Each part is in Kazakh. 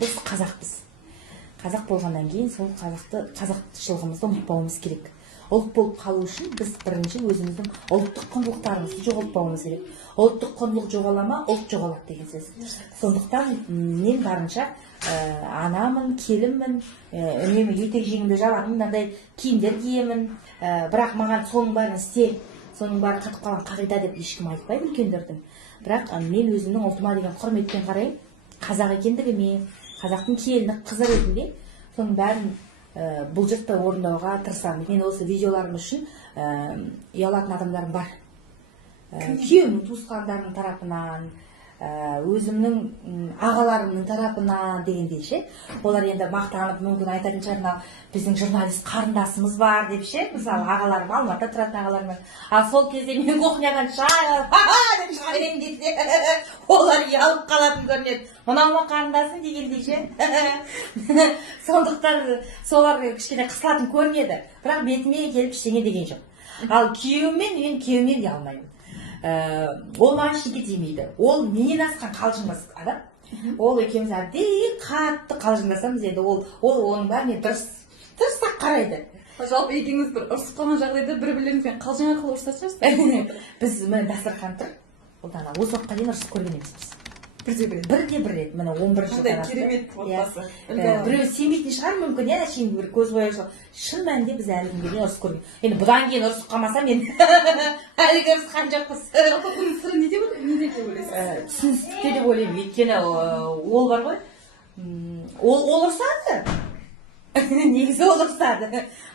Біз қазақпыз. Қазақ болғаннан кейін сол қазақшылығымызды ұмытпауымыз керек. Ұлт болып қалу үшін біз бірінші өзіміздің ұлттық құндылықтарымызды жоғалтпауымыз керек. Ұлттық құндылық жоғалама, ұлт жоғалады деген сөз. Сондықтан мен барынша анамын, келінмін, үнемі етек жеңімді жабатын мынандай киімдер киемін. Бірақ маған соның бәрін істе, соның бәрі қатып қалған қағида деп ешкім айтпайды үлкендердің. Бірақ мен өзімнің ұлтыма деген құрметпен қараймын. Қазақ екендігіме, қазақтың келіні, қызы ретінде соның бәрін бұл жұртты орындауға тырысамын. Мен осы видеоларым үшін ұялатын адамдарым бар. Күйеуімнің туысқандарының тарапынан, өзімнің ағаларымның тарапынан дегендей ше. Олар енді мақтанып мүмкін айтатын шығар, біздің журналист қарындасымыз бар деп ше. Мысалы ағаларым Алматыда тұратын ағаларым. А сол кезде мен кухнядан шай деп шығарайын десе, олар ұялып қалатын көрінеді. Мынау ма қарындасым дегендей ше. Сондықтан солар кішкене қысылатын көрінеді. Бірақ бетіме келіп ештеңе деген жоқ. Ал күйеуіммен мен күйеуімнен ұялмаймын. Ол маған ештеңе демейді. Ол менен асқан қалжыңбас адам. Ол екеуміз әбден қатты қалжыңдасамыз енді. Ол оның бәріне дұрыс-ақ қарайды. Жалпы екеуіңіз бір ұрысып қалған жағдайда бір-бірлеріңізбен қалжың арқылы ұрысатын шығарсыздар? Біз дастархан тұр. Осы уақытқа дейін ұрысып көрген емеспіз. Бірде бір рет, міне 11 жылдан асты. Керемет отбасы. Біреу сенбейтін шығар мүмкін, әшейін бір көз бояушылық. Шын мәнінде біз әлі күнге дейін ұрысып көрген. Енді бұдан кейін ұрысып қалмасам, мен әлі ұрысқан жоқпыз. Жалпы бұның сыры неде деп ойлайсыз? Түсіністікте деп ойлаймын. Өйткені ол бар ғой. Ол ұрысады. Негізі ол ұрысады.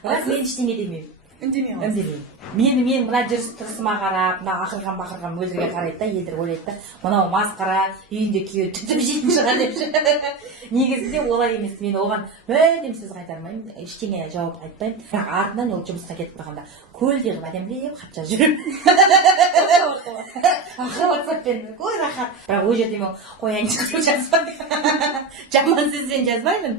Бірақ мен ештеңе демеймін. Үндемеймін. Мен мына жүріс-тұрысыма қарап, мына ақырған өзіге қарайды да, елдер ойлайды да, мынау масқара, үйінде күйеуі түтіп жейтін шығар деп. Негізінде олай емес. Мен оған мүлдем сөз қайтармаймын, ештеңе жауап айтпаймын. Бірақ артынан ол жұмысқа кетіп қалғанда көлде қылып әдемілеп хат жазып жүремін. WhatsApp-пен ой рахат. Бірақ ол жерде мен қояйын шығып жазбаймын. Жаман сөзбен жазбаймын.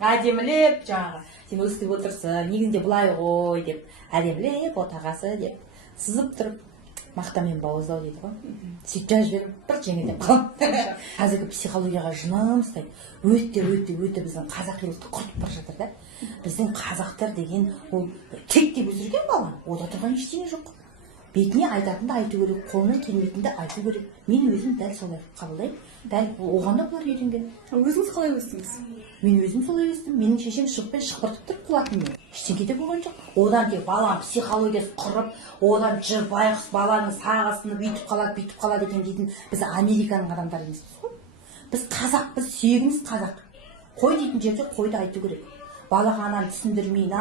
Әдемілеп жаңағы сен өстіп отырсың, негізінде былай ғой деп, әдемілеп отағасы деп, сызып тұрып, мақтамен бауыздау дейді ғой. Сөйтіп жазып жіберіп, бір жеңілдеп қалып. Қазіргі психологияға жыным ұстайды. Өте біздің қазақилықты құртып бара жатыр да. Біздің қазақтар деген ол тек деп өсірген бала, ода тұрған ештеңе жоқ. Бетіне айтатынды айту керек, қолынан келмейтінді айту керек. Мен өзім дәл солай қабылдаймын. Дәл оған да бұлар үйренген. Өзіңіз қалай өстіңіз? Мен өзім солай өстім. Менің шешем шықпен шықпыртып тұрып құлатын мен. Ештеңе де болған жоқ. Одан тек баланың психологиясы құрып, одан жыр байғұс баланың сағасыны бүйтіп қалады екен дейтін біз Американың адамдары емеспіз ғой. Біз қазақпыз, сүйегіміз қазақ. Қой дейтін жерде қойды айту керек. Балаға ананы түсіндірмей,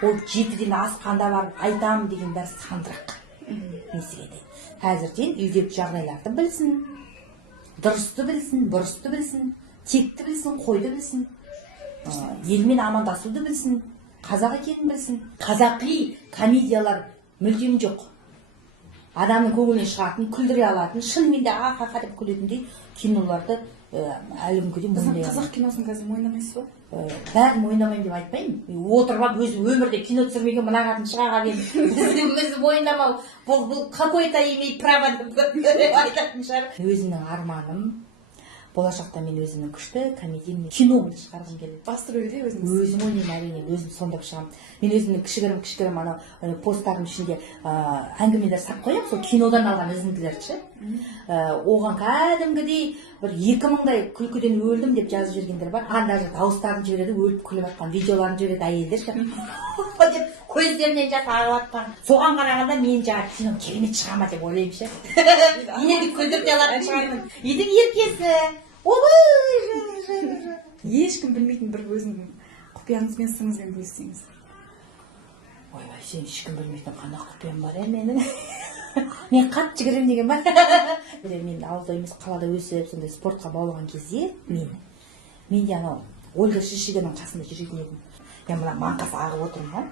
ол 7-ден асқанда барып айтамын деген бәрі сандырақ. Несігеді. Қазірден үйдегі жағдайларды білсін, дұрысты білсін, бұрысты білсін, текті білсін, қойды білсін, елмен амандасуды білсін, қазақ екенін білсін. Қазақи комедиялар мүлдем жоқ. Адамның көңілінен шығатын, күлдіре алатын, шынымен де аха деп күлетіндей киноларды әлі күнге дейін мойындаймын. Біздің қазақ киносын қазір мойындамайсыз ба? Бәрін мойындамаймын деп айтпаймын. Отырып алып өзі өмірде кино түсірмеген мына қатын шығаға деймін. Өзі мойындамау, бұл какой-то имеет право деп айтатын шығар. Өзімнің арманым, болашақта мен өзімнің күшті комедийный киномды шығарғым келеді. Басты рөлде өзіңіз? Өзім ойнаймын, әрине, өзім сомдап шығамын. Мен өзімнің кішігірім анау посттарым ішінде әңгімелер сап қоямын, сол кинодан алған үзінділерді ше. Оған кәдімгідей бір 2000-дай күлкіден өлдім деп жазып жібергендер бар. Даже дауыстарын жібереді, өліп күліп жатқан видеоларын жібереді әйелдер ше. Деп көздерінен жас ағып жатқан. Соған қарағанда мен жаңағы кином керемет шыға ма деп ойлаймын ше. Енді күлдірте алатын шығармын. Едің еркесі. Ешкім білмейтін бір өзіңнің құпияңызбен сырыңызбен бөліссеңіз. Ойбай, сен ешкім білмейтін қандай құпиям бар менің. Мен қатты жүгіремін деген бар. Мен ауылда емес қалада өсіп, сондай спортқа баулыған кезде мен де анау Ольга Шишигиннің қасында жүретін едім. Мен мына маңқасы ағып отырмын.